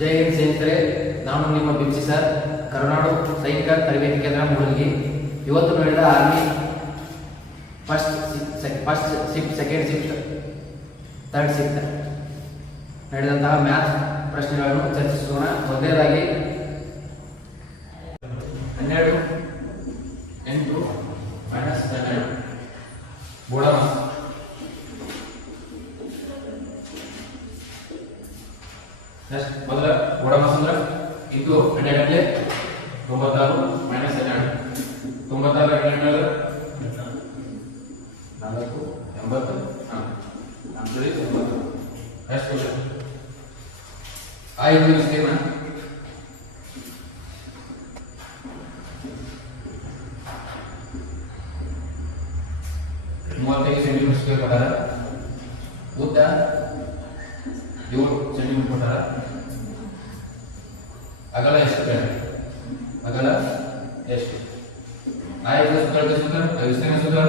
ಜೈ ಹಿಂದ್ ಸ್ನೇಹಿತರೆ, ನಾನು ನಿಮ್ಮ ಬಿಂಸಿ ಸರ್, ಕರುನಾಡು ಸೈನಿಕ ತರಬೇತಿ ಕೇಂದ್ರ ಮೂಡಲಗಿ. ಇವತ್ತು ನಡೆದ army first shift, second shift, third shift ನಡೆದಂತಹ ಮ್ಯಾಥ್ಸ್ ಪ್ರಶ್ನೆಗಳನ್ನು ಚರ್ಚಿಸೋಣ. ಮೊದಲನೇದಾಗಿ 12 8 -12 ಬುಡಮಾಸ್. ನೆಕ್ಸ್ಟ್ ಮೊದಲ ಬುಡಮಾಸ್ ಅಂದ್ರೆ ಇದು 12 96 -12 96 12 4 80 ನೆಕ್ಸ್ಟ್ ಐದು ವಿಸ್ತೀರ್ಣ 35 ಸೆಂಟಿಮೀಟರ್ ಸ್ಕ್ವೇರ್ ಕೊಟ್ಟಾರ. ಉದ್ದ 7 ಸೆಂಟಿಮೀಟರ್ ಕೊಟ್ಟಾರ. ಅಗಲ ಎಷ್ಟು? ಅಗಲ ಎಷ್ಟು? ಆಯತ ಸೂತ್ರ ವಿಸ್ತೀರ್ಣ ಸೂತ್ರ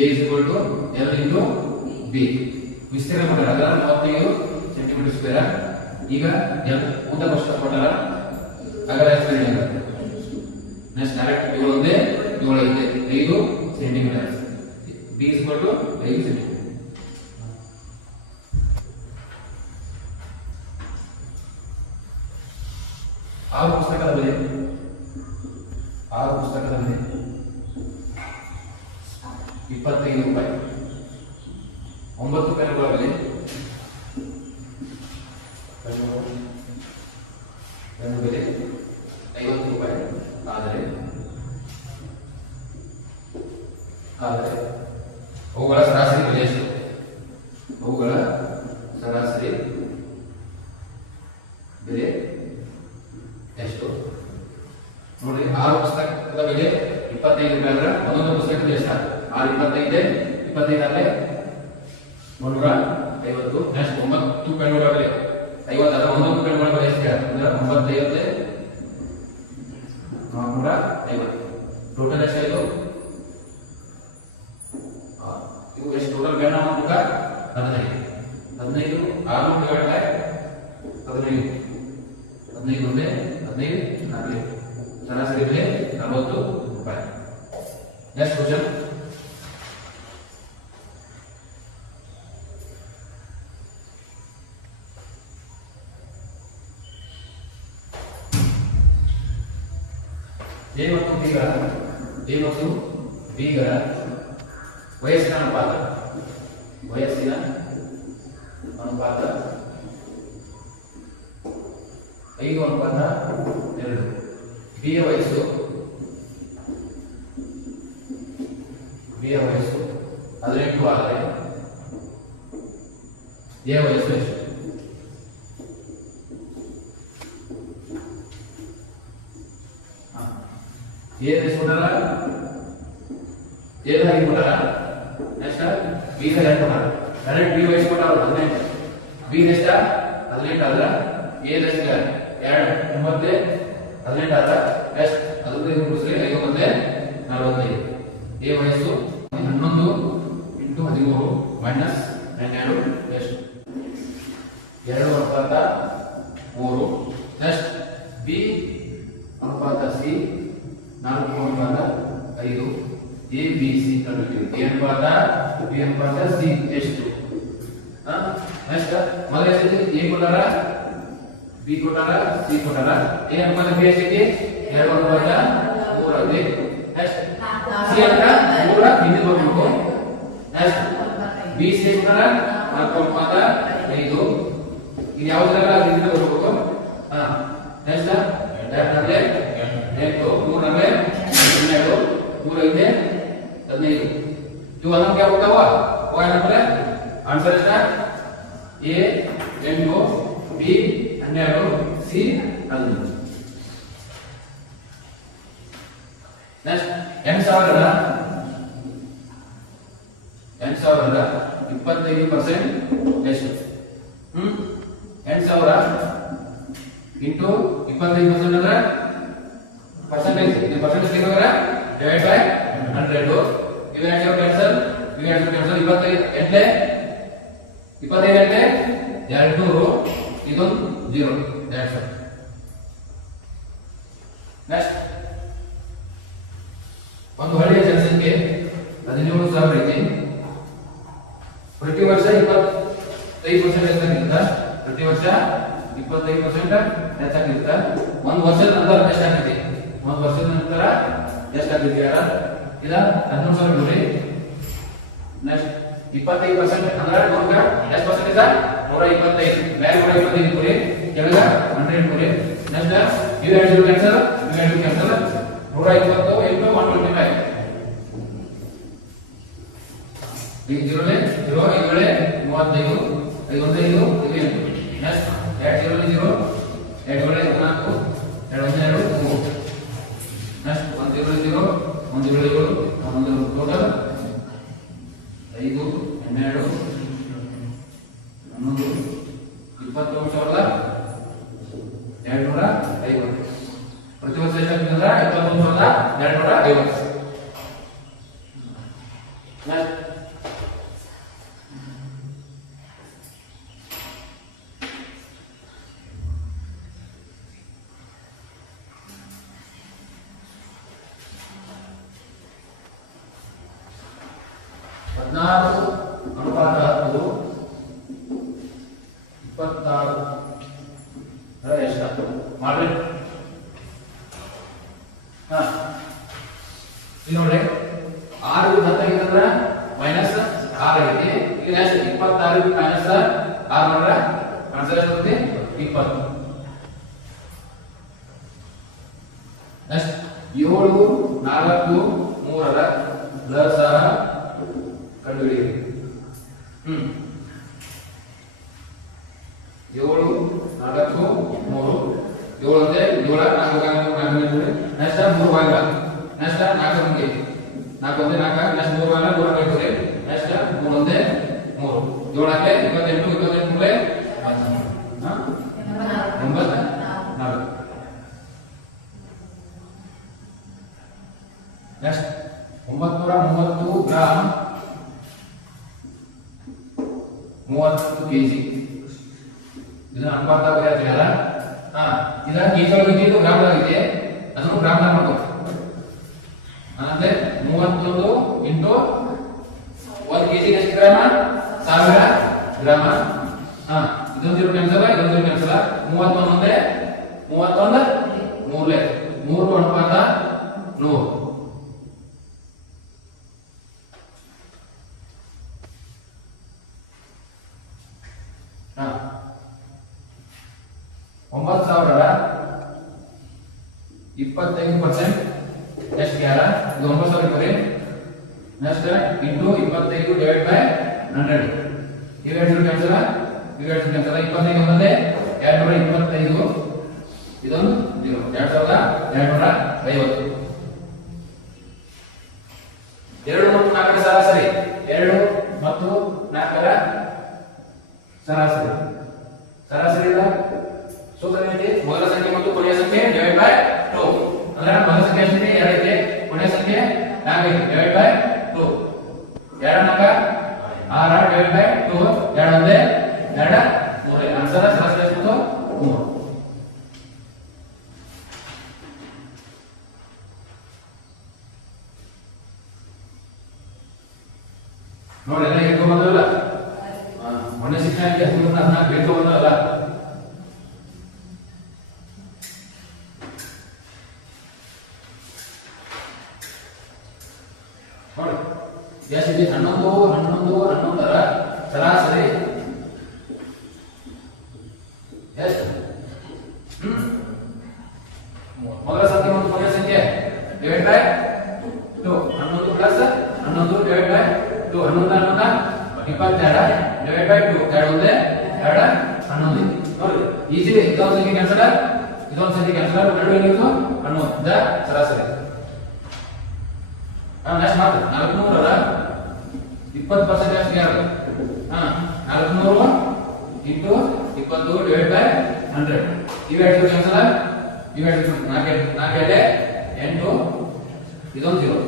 A = L × B. ವಿಸ್ತೀರ್ಣ ಕೊಟ್ಟಾರ ಅಗಲ 35 ಸೆಂಟಿಮೀಟರ್ ಸ್ಕ್ವೇರ್. ಈಗ ಉದ್ದ ಫಸ್ಟ್ ಕೊಟ್ಟಾರ, ಅಗಲ ಎಷ್ಟು? ನೆಕ್ಸ್ಟ್ ಡೈರೆಕ್ಟ್ 7 ಒಂದೇ 7 ಐತೆ 5 ಸೆಂಟಿಮೀಟರ್. B = 5 centimetre. ಆರು ಪುಸ್ತಕದ ಬೆಲೆ 25 ರೂಪಾಯಿ. 9 ಪೆನ್ನುಗಳ ಬೆಲೆ ಪೆನ್ನು ಬೆಲೆ 50 ರೂಪಾಯಿ. ಆದರೆ ಅವುಗಳ ಸರಾಸರಿ ಬೆಲೆ ಎಷ್ಟು? ಅವುಗಳ ಸರಾಸರಿ ಬೆಲೆ ಎಷ್ಟು ನೋಡಿ. 6 ಪುಸ್ತಕದ ಬೆಲೆ 25 ರೂಪಾಯಿ ಅಂದ್ರೆ ಒಂದೊಂದು ಪುಸ್ತಕದ ಬೆಲೆ ಎಷ್ಟು? 6 25 25 ಆದ್ರೆ 150. ನೆಕ್ಸ್ಟ್ 9 ಪೆನ್ನುಗಳ ಬೆಲೆ 50 ಆದ್ರೆ 11 ಪೆನ್ನುಗಳ ಬೆಲೆ ಎಷ್ಟು ಅಂದ್ರೆ 95 450. ಟೋಟಲ್ ಎಷ್ಟಾಯ್ತು? ಇವು ಎಷ್ಟು ಟೋಟಲ್ ಬೇಡ? 15 15 6 ಡಿವೈಡ್ ಬೈ 15 15 ಒಂದೇ 15 4 ಸರಾಸರಿ ಬೆಲೆ 40 ರೂಪಾಯಿ. Next question. A ಮತ್ತು B ಗಳ ವಯಸ್ಸಿನ ಅನುಪಾತ 5:2. B ಯ ವಯಸ್ಸು 18 ಆದರೆ A ವಯಸ್ಸು ಎಷ್ಟು? A ಎಷ್ಟು ಕೊಟ್ಟಾರ? A ದ 5 ಕೊಟ್ಟಾರ. ನೆಕ್ಸ್ಟ್ B ದ 2 ಕೊಟ್ಟಾರ. ಡೈರೆಕ್ಟ್ B ವಯಸ್ಸು ಕೊಟ್ಟಾರ 18. B ಎಷ್ಟು? 18 ಆದ್ರ A ದ ಎಷ್ಟು? 2 9 18 ಆದ್ರ ಎಷ್ಟು? ಅದಕ್ಕೆ ಗುಣಿಸಿದ್ರೆ 5 1 45. A ವಯಸ್ಸು 11 × 13 -12 ಎಷ್ಟು? 2:3. ನೆಕ್ಸ್ಟ್ B ಅನುಪಾತ C 4:5. A B C ಕಂಡುಹಿಡಿಯಿರಿ. A ಅನುಪಾತ B ಅನುಪಾತ C ಎಷ್ಟು? ನೆಕ್ಸ್ಟ್ ಮೊದಲ ಎಷ್ಟು? A ಕೊಟ್ಟಾರ, B ಕೊಟ್ಟಾರ, C ಕೊಟ್ಟಾರ. A ಅನುಪಾತ B ಎಷ್ಟಿದೆ? 2:3 ಆಗಿದೆ. ನೆಕ್ಸ್ಟ್ C ಅಂತ 3 ಹಿಂದೆ ಬರಬೇಕು. ನೆಕ್ಸ್ಟ್ B C ಕೊಟ್ಟಾರ 4:5. ಇದು ಯಾವುದರ ಹಿಂದೆ ಬರಬೇಕು? ನೆಕ್ಸ್ಟ್ 2 3 15. ಇವು ಅನ್ನೋ क्या होता हुआ वो आंसर है A 8 B 12 C 11. नेक्स्ट 8000 25% ಎಷ್ಟು? 8000 ಇಂಟು 25% ಅಂದ್ರೆ ಪರ್ಸೆಂಟೇಜ್ ತೆಗೆದ್ರೆ ಡಿವೈಡ್ ಬೈ 100. ಇವೆರಡು ಕ್ಯಾನ್ಸಲ್ 25 25 200. ಇದೊಂದು 0 that's it. ನೆಕ್ಸ್ಟ್ ಒಂದು ಹಳ್ಳಿಯ ಜನಸಂಖ್ಯೆ 17,000 ಐತಿ. ಪ್ರತಿ ವರ್ಷ 25% ಹೆಚ್ಚಾಗಿರುತ್ತೆ. ಪ್ರತಿ ವರ್ಷ 25% ಹೆಚ್ಚಾಗಿರುತ್ತೆ. ಒಂದು ವರ್ಷದ ನಂತರ ಎಷ್ಟಾಗ್ತೈತಿ? ಒಂದು ವರ್ಷದ ನಂತರ ಎಷ್ಟಾಗ್ತೈತಿ ಯಾರ ಇದ 17,000 ನೋಡಿ. ನೆಕ್ಸ್ಟ್ 25% ಅಂದ್ರೆ ನೋಡ್ಕ ಎಷ್ಟು ಪರ್ಸೆಂಟ್ ಇದೆ? 125. ಮೇಲೆ 125 ಕೊಡಿ, ಕೆಳಗ 100 ಕೊಡಿ. ನೆಕ್ಸ್ಟ್ ಇವು ಎರಡು ಕ್ಯಾನ್ಸಲ್, ಇವು ಎರಡು ಕ್ಯಾನ್ಸಲ್. 120 into 125. ಈ 0 ನೇ 0 5 ನೇ 35 5 1 5 ಇದು 8. ನೆಕ್ಸ್ಟ್ 2 0 0 2 ನೇ 4 2 1 2 3. Next 1 0 0 1 0 7 1 total 5 12 11 29,250. ಪ್ರತಿ ವರ್ಷ ಎಷ್ಟಾಗ್ತದೆ? 29,250. ಹದಿನಾರು ಅನುಪಾತ 10 26 ಎಷ್ಟು ಮಾಡ್ರಿ? ಇಲ್ಲಿ ನೋಡ್ರಿ 6 10 ಆಗಿದ್ರೆ ಮೈನಸ್ 6 ಆಗೈತಿ. ಈಗ ನೆಕ್ಸ್ಟ್ 26 ಮೈನಸ್ 6 ಮಾಡ್ರೆ ಆನ್ಸರ್ ಎಷ್ಟು ಬರುತ್ತೆ? 20. ನೆಕ್ಸ್ಟ್ 7 4 3ರ ಪ್ಲಸ್ ಕಂಡುಹಿಡಿಯಿರಿ. 7 4 3 7 ಅಂದ್ರೆ 7 4 ನೆಕ್ಸ್ಟ್ 3 ಭಾಗ. ನೆಕ್ಸ್ಟ್ 4 ಒಂದೇ 4 ಒಂದೇ 4 ನೆಕ್ಸ್ಟ್ 3 ಭಾಗ 3 ಹಾಕಿದ್ರೆ ನೆಕ್ಸ್ಟ್ 3 ಒಂದೇ 3 7 ಹಾಕಿ 28 28 ಮೂಲೆ 94. Next 930 gram 30 KG. ಇದನ್ನ ಅನುಪಾತ ಬರೆಯಲ್ಲ. ಇದನ್ನ ಕೆಜಿ ಒಳಗೆ ಇದು ಗ್ರಾಮ್ ಆಗಿದೆ, ಅದನ್ನು ಗ್ರಾಮ್ ಮಾಡ್ಬೇಕು. ಅಂದ್ರೆ 31 ಇಂಟು 1 ಕೆಜಿ ಎಷ್ಟು ಗ್ರಾಮ? 1000 ಗ್ರಾಮ. ಇದೊಂದು 0 ಕ್ಯಾನ್ಸಲ್, ಇದೊಂದು 0 ಕ್ಯಾನ್ಸಲ್. 31 ಒಂದೇ 31 ಮೂರಲೆ 3 ಅನುಪಾತ 100. ಹ 9,000ರ 25% ಎಷ್ಟು ಯಾರ? ಇದು 9,000 ಬರೀ. Next into 25 divide by 100. ಇವೆರಡು ಕ್ಯಾನ್ಸಲ್, ಇವೆರಡು ಕ್ಯಾನ್ಸಲ್. 25 ಒಂದೇ 225. ಇದೊಂದು 0 2250. 2 ಮತ್ತು 4ರ ಸರಾಸರಿ 2 ಮತ್ತು 4ರ ಸರಾಸರಿ ಸರಾಸರಿ ಇಲ್ಲ ಸೂತ್ರ ಏನಿದೆ? ಮೊದಲ ಸಂಖ್ಯೆ ಮತ್ತು ಕೊನೆಯ ಸಂಖ್ಯೆ ಡಿವೈಡ್ ಬೈ 2. ಅಂದ್ರೆ ಮೊದಲ ಸಂಖ್ಯೆ ಎಷ್ಟಿದೆ? 2 ಐತೆ, ಕೊನೆಯ ಸಂಖ್ಯೆ 4 ಐತೆ, ಡಿವೈಡ್ ಬೈ 2. 2 4 6 divide by 2. 2 ಒಂದೇ 2 3. ಆನ್ಸರ್ ಸರಾಸರಿ ಎಷ್ಟು? 3. ನೋಡಿ ಎಲ್ಲ ಹೇಳ್ಕೊಂಡು ಬಂದವಲ್ಲ, ಮೊನ್ನೆ ಶಿಕ್ಷಣಕ್ಕೆ 14 ಹೇಳ್ಕೊಂಡು ಬಂದವಲ್ಲ. ನೋಡಿ ಎಷ್ಟಿದೆ? 11 11 11ರ ಸರಾಸರಿ ಎಷ್ಟು? ಮೊದಲ ಸಂಖ್ಯೆ ಮತ್ತು ಕೊನೆಯ ಸಂಖ್ಯೆ divide by 2. 11 plus 11 divide by 2. 11 11 22 divide by 2. 2 ಒಂದೇ 2 11. ನೋಡಿ ಈಜಿ. ಇದೊಂದು ಸಂಖ್ಯೆ ಕ್ಯಾನ್ಸಲ್, ಇದೊಂದು ಸಂಖ್ಯೆ ಕ್ಯಾನ್ಸಲ್. ಎರಡು ಏನಿತ್ತು? 11 ಸರಾಸರಿ. ನೆಕ್ಸ್ಟ್ ಮಾತ್ರ 400ರ 20% ಎಷ್ಟು ಯಾರು? 400 ಇಂಟು 20 ಡಿವೈಡ್ ಬೈ 100. ಇವೆರಡು ಕ್ಯಾನ್ಸಲ್, ಇವೆರಡು 4 4 8. ಇದೊಂದು 0.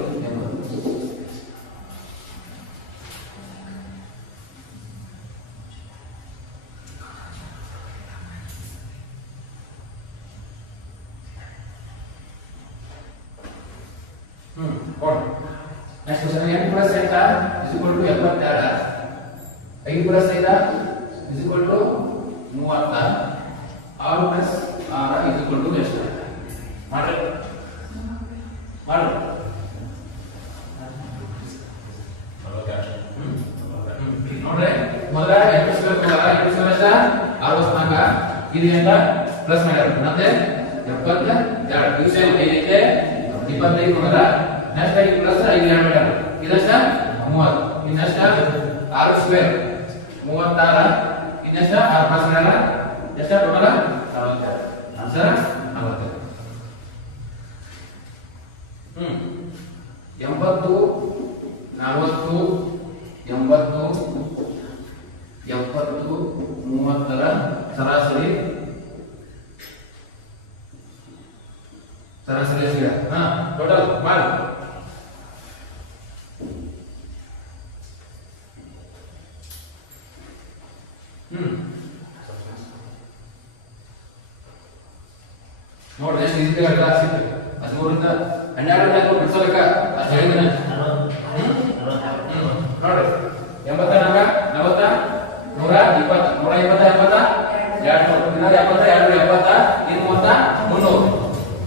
ನೆಕ್ಸ್ಟ್ ಕ್ವಶನ್ n ಪ್ಲಸ್ ಎಂಟ is equal to 72 5 plus 5 is equal to 30 6 plus 6 is equal to ಎಷ್ಟು ಮಾಡ್ರಿ ನೋಡ್ರಿ ಮೊದಲ x ಸ್ಕ್ವೇರ್ ಅಷ್ಟ 64 ಇದು ಎಂತ ಪ್ಲಸ್ ಮಾಡ್ಯಾರ ಮತ್ತೆ 72 ಇದು ಸೇಮ್ ಏನೈತೆ 25 ಮೊದಲ ನೆಕ್ಸ್ಟ್ ಈ ಪ್ಲಸ್ 5 ಆಡ್ ಮಾಡ್ಯಾರ ಇದಷ್ಟ 30 ಇನ್ನಷ್ಟ 6 ಸ್ಕ್ವೇರ್ 36 ಇನ್ನಷ್ಟ 6 ಪ್ಲಸ್ ಮಾಡ್ಯಾರ ಎಷ್ಟ ಟೋಟಲ್ 42 ಆನ್ಸರ್ 42 80 40 80 70 30ರ ಸರಾಸರಿ ಎಷ್ಟಿದೆ ಟೋಟಲ್ ಮಾಡಿ ನೋಡ್ರಿ ಎಷ್ಟು ಈಸಿ ಕ್ಲಾಸ್ ಇತ್ತು 13ರಿಂದ 12 ಬಿಡಿಸಬೇಕ ಅಷ್ಟು ಹೇಳಿದ್ರೆ ನೋಡ್ರಿ 80 40 120 120 70 270 ಇನ್ನು ಮೊತ್ತ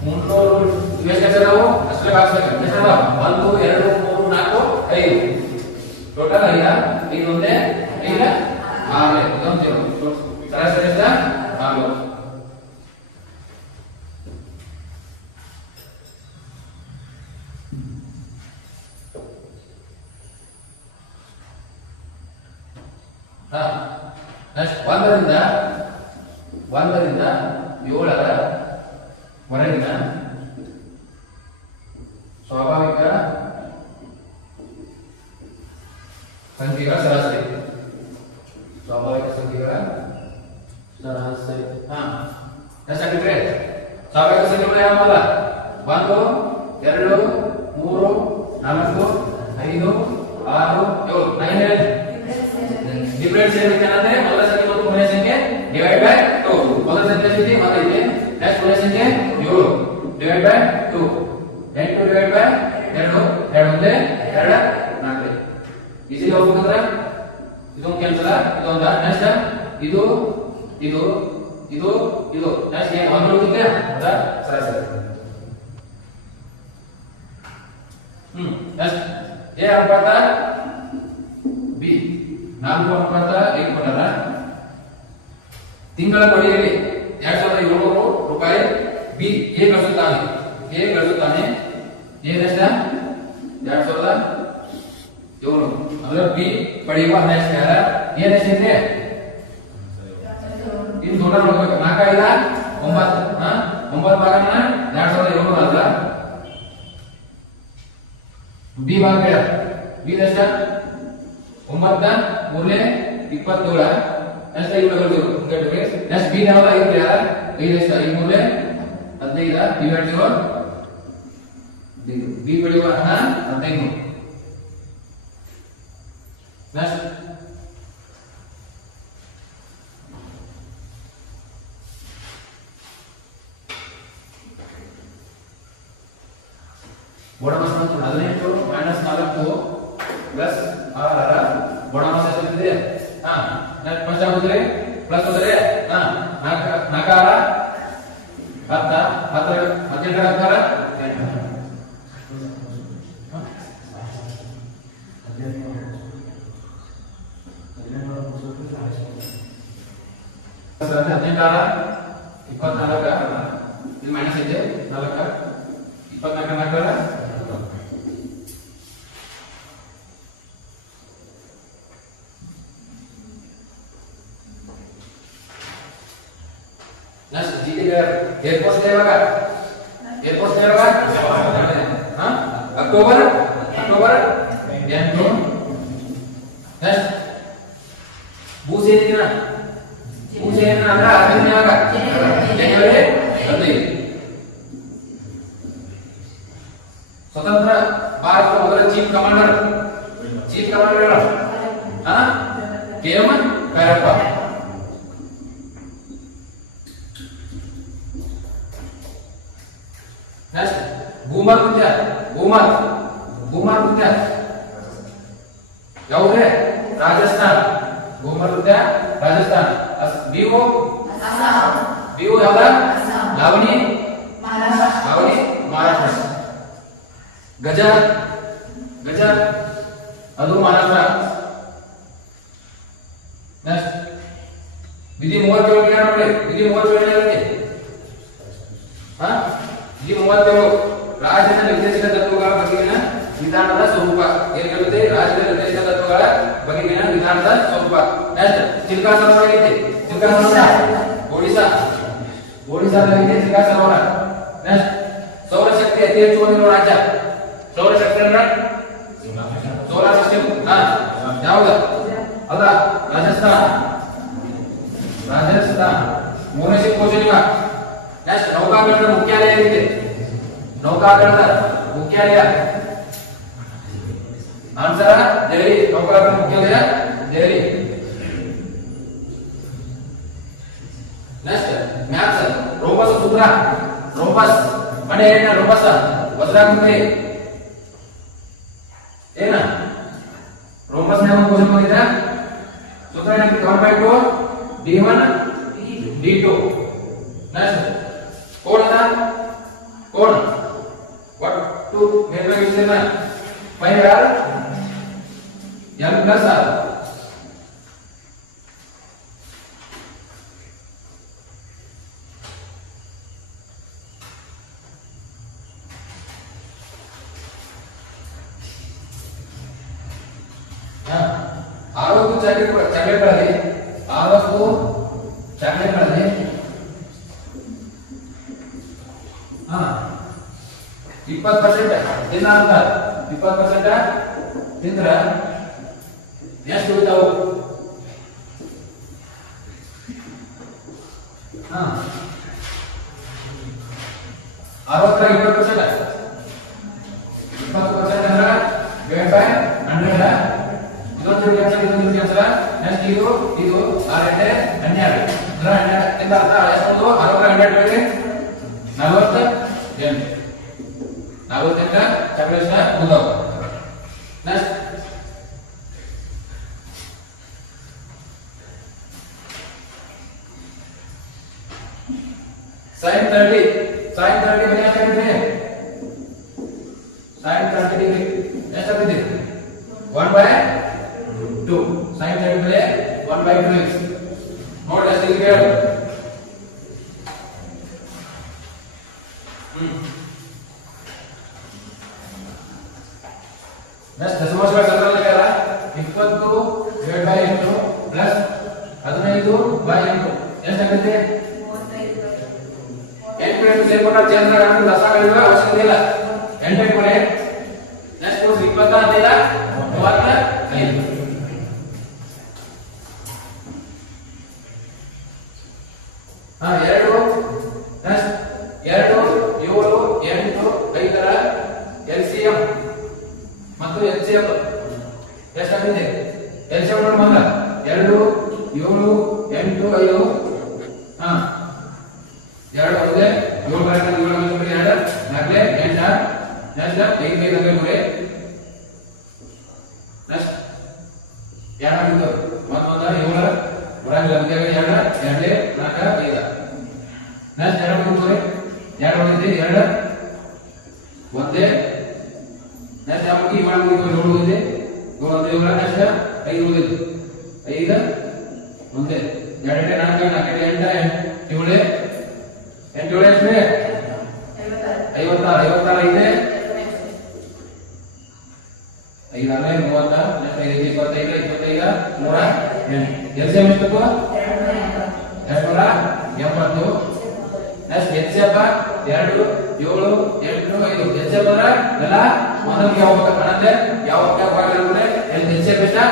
300 ಎಷ್ಟು ನಾವು ಅಷ್ಟೇ ಹಾಕ್ಬೇಕು ಎಷ್ಟು 1 2 3 4 5 ಟೋಟಲ್ 5 ಇನ್ನೊಂದೇ 5 6 ಇದೊಂದು ಸರಾಸರಿ ಎಷ್ಟು 4 ನೆಕ್ಸ್ಟ್ 1ರಿಂದ 7ರ ಹೊರಗಿನ ಸ್ವಾಭಾವಿಕ ಸಂಖ್ಯೆಗಳ ಸರಾಸರಿ ನೆಕ್ಸ್ಟ್ ಹಾಕಿದ್ರೆ ಸ್ವಾಭಾವಿಕ ಸಂಖ್ಯೆಗಳು ಯಾವಲ್ಲ 1 2 3 4 5 6 7 ಡಿಫರೆನ್ಸ್ ಏನಂದ್ರೆ ಮೊದಲ ಸಂಖ್ಯೆ ಮತ್ತು ಕೊನೆಯ ಸಂಖ್ಯೆ ಡಿವೈಡ್ ಬೈ 2 ಮೊದಲ ಸಂಖ್ಯೆ ಸ್ಥಿತಿ ಮೊದಲಿದೆ ನೆಕ್ಸ್ಟ್ ಕೊನೆಯ ಸಂಖ್ಯೆ 7 ಡಿವೈಡ್ ಬೈ 2 8 ಡಿವೈಡ್ ಬೈ 2 2 ಒಂದೇ 2 4 ಈಸಿ ಹೋಗ್ಬೇಕಂದ್ರೆ ಇದೊಂದು ಕ್ಯಾನ್ಸಲ್ ಇದೊಂದು ನೆಕ್ಸ್ಟ್ ಇದು ಇದು ಇದು ಇದು ನೆಕ್ಸ್ಟ್ ಏನು ಒಂದು ಉಳಿದಿದೆ ಅದ ಸರಾಸರಿ ನೆಕ್ಸ್ಟ್ ಎ ಅನುಪಾತ ಬಿ 4 ಅನುಪಾತ 5 ಕೊಟ್ಟಾರ ತಿಂಗಳ ಕೊನೆಯಲ್ಲಿ 2700 ರೂಪಾಯಿ ಬಿ ಎ ಗಳಿಸುತ್ತಾನೆ ಏನಷ್ಟ 2700 ಅಂದ್ರೆ ಬಿ ಪಡೆಯುವ ಹಣ ಎಷ್ಟು ಏನಷ್ಟಿದೆ ಇನ್ನು ಟೋಟಲ್ ನೋಡ್ಬೇಕು 4 ಇಲ್ಲ 9 9 ಭಾಗನ 2700 ಅಲ್ಲ ಬಿ ಭಾಗ ಬಿ ಎಷ್ಟು 9 3 27 ನೆಕ್ಸ್ಟ್ 5 ಬರಬೇಕು ನೆಕ್ಸ್ಟ್ ಬಿ ಯಾವಾಗ 5 ಯಾರ 5 ಎಷ್ಟು 5 3 15 ಡಿವೈಡ್ 0 ಬಿ ಪಡೆಯುವ ಹಣ 15 next bonus 18 minus 4 plus 6 bonus ಎಷ್ಟಿದೆ ನೆಕ್ಸ್ಟ್ ಫಸ್ಟ್ ಆಗುತ್ತದೆ ಪ್ಲಸ್ ಹೋದರೆ 4 10 18 ಹಾಕ್ತಾರ ಇದು ಮೈನಸ್ ಇದೆ 4 24 ಹಾಕ್ತಾರ ನೆಕ್ಸ್ಟ್ ಜಿಟಿಗೆ ಏರ್ಪೋರ್ಟ್ ಡೇ ಯಾವಾಗ ಅಕ್ಟೋಬರ್ 8 ನೆಕ್ಸ್ಟ್ ಭೂಸೇನೆ ದಿನ ಅಂದ್ರೆ 15 ಯಾವಾಗ ಜನವರಿ 15 ಸ್ವತಂತ್ರ ಭಾರತದ ಮೊದಲ ಚೀಫ್ ಕಮಾಂಡರ್ ಕೆ.ಎಂ. ಕೈರಪ್ಪ ನೆಕ್ಸ್ಟ್ ಭೂಮರ್ ಗುಂಜ ಯಾವುದೇ ರಾಜಸ್ಥಾನ್ ಗೋಮರುದ್ಯ ರಾಜಸ್ಥಾನ್ ಬಿಒ ಬಿಒ ಯಾವ್ದ ಲಾವಣಿ ಲಾವಣಿ ಮಹಾರಾಷ್ಟ್ರ ಗಜ ಗಜ ಅದು ಮಹಾರಾಷ್ಟ್ರ ನೆಕ್ಸ್ಟ್ ವಿಧಿ 37 ನೋಡಿ ವಿಧಿ 37 ಏನಿದೆ ವಿಧಿ 37 ರಾಜ್ಯದ ನಿರ್ದೇಶಕ ತತ್ವಗಳ ಬಗೆಗಿನ ವಿಧಾನದ ಸ್ವರೂಪ ಏನಿರುತ್ತೆ ರಾಜ್ಯದ ನಿರ್ದೇಶಕ ತತ್ವಗಳ ಬಗೆಗಿನ ವಿಧಾನದ ಸ್ವರೂಪ ನೆಕ್ಸ್ಟ್ ಚಿಲ್ಕಾ ಸರೋವರ ಇದೆ ಚಿಲ್ಕಾ ಸರೋವರ ಒಡಿಶಾ ಒಡಿಶಾದಲ್ಲಿದೆ ಚಿಲ್ಕಾ ಸರೋವರ ನೆಕ್ಸ್ಟ್ ಸೌರಶಕ್ತಿ ಅತಿ ಹೆಚ್ಚು ಹೊಂದಿರುವ ರಾಜ್ಯ ಸೌರಶಕ್ತಿ ಅಂದ್ರೆ ಸೋಲಾರ್ ಸಿಸ್ಟಮ್ ಯಾವುದು ಅಲ್ಲ ರಾಜಸ್ಥಾನ್ ರಾಜಸ್ಥಾನ್ ಮೂರನೇ ಕೋಶನಿವ ನೆಕ್ಸ್ಟ್ ನೌಕಾದಳದ ಮುಖ್ಯಾಲಯ ಇದೆ ನೌಕಾದಳದ ಮುಖ್ಯಾಲಯ ಆನ್ಸರ್ ದೆಹಲಿ ನೌಕಾದಳದ ಮುಖ್ಯಾಲಯ ದೆಹಲಿ ನೆಕ್ಸ್ಟ್ ಮ್ಯಾಪ್ಸ್ ರೋಬಸ್ ಸೂತ್ರ ರೋಬಸ್ ಮನೆ ಏನ ರೋಬಸ್ ವಜ್ರಾಕೃತಿ ಏನ ರೋಬಸ್ ನ ಒಂದು ಕ್ವೆಶ್ಚನ್ ಬಂದಿದೆ ಸೂತ್ರ ಏನಂತ 1/2 d1 d2 ನೆಕ್ಸ್ಟ್ ಕೋನ ಕೋನ ಒಟ್ಟು ಮೇಲ್ಮೈ ವಿಸ್ತೀರ್ಣ pi r n plus r ಆವತ್ತು ಚಾಕ್ಲೇಟ್ಗಳಲ್ಲಿ 20% ತಿನ್ನ ಅಂತ 20% ತಿಂದ್ರ ಎಷ್ಟು ಉಳಿತಾವು 60 20% 20% ಅಂದ್ರೆ ಡಿವೈಡ್ ಬೈ 100 ಇದೊಂದು ಕ್ಯಾನ್ಸಲ್ ನೆಕ್ಸ್ಟ್ ಇದು 6 8 12 ಅಂದ್ರೆ 12 ಇಂದ ಅರ್ಥ ಎಷ್ಟು 60 12 48 48 ಚಾಕ್ಲೇಟ್ಸ್ ಮುಗಿದವು ನೆಕ್ಸ್ಟ್ sin 30 ಬೆಲೆ ಎಷ್ಟಾಗಿದೆ sin 30 ಡಿಗ್ರಿ ಎಷ್ಟಾಗಿದೆ 1/2 sin 30 ಬೆಲೆ 1/2 ನೋಡಿ ಎಷ್ಟು ಡಿಗ್ರಿ ಹೇಳು ನೆಕ್ಸ್ಟ್ ದಶಮಾಂಶಗಳ ಸರಳತೆಗಳ 20/8 ಪ್ಲಸ್ 15/8 ಎಷ್ಟಾಗುತ್ತೆ 8 ಸೇರ್ಕೊಂಡ ಚಂದ್ರಗಳನ್ನು ದಶಕಗಳ ಅವಶ್ಯಕತೆ ಇಲ್ಲ 8 ಕೊನೆ ನೆಕ್ಸ್ಟ್ 20 ಅಂತಿಲ್ಲ 35 2 ನೆಕ್ಸ್ಟ್ 2 7 8 5ರ LCM ಮತ್ತು LCM ಎಷ್ಟಾಗಿದೆ LCM ನೋಡಿ ಮಗ 2 7 8 5 2 ಒಂದೇ 7 ಬರಕ 7 2 4 8 ನೆಕ್ಸ್ಟ್ 5 5 ಅಂದ್ರೆ 3 ನೆಕ್ಸ್ಟ್ ಏನಾಗಿತ್ತು ಮತ್ತೊಂದು 7 ಬರಂಗಿಲ್ಲ ಅಂದ್ರೆ 2 2 4 5 ನೆಕ್ಸ್ಟ್ 2 ಬಂತು 2 ಬಂದಿದೆ 2 ಒಂದೇ ನೆಕ್ಸ್ಟ್ ಯಾವಾಗ ಇವಾಗ 7 ಬಂದಿದೆ 7 ಅಂದ್ರೆ 7 ನೆಕ್ಸ್ಟ್ 5 ಬಂದಿದೆ 5 ಒಂದೇ 2 4 4 8 7 8 ಎಷ್ಟು 56 ಇದೆ 5 30 ನೆಕ್ಸ್ಟ್ 5 25 25 3 ಎಲ್ಸಿಎಂ ಎಷ್ಟು 280 ನೆಕ್ಸ್ಟ್ ಎಚ್ಎಫ್ 2 7 8 5 ಎಚ್ಎಫ್ ಅಂದ್ರೆ ಎಲ್ಲ ಮೊದಲಿಗೆ ಯಾವ ಅನಂತೆ ಯಾವ ಭಾಗ ಅಂದ್ರೆ ಎಚ್ಎಫ್ ಎಷ್ಟು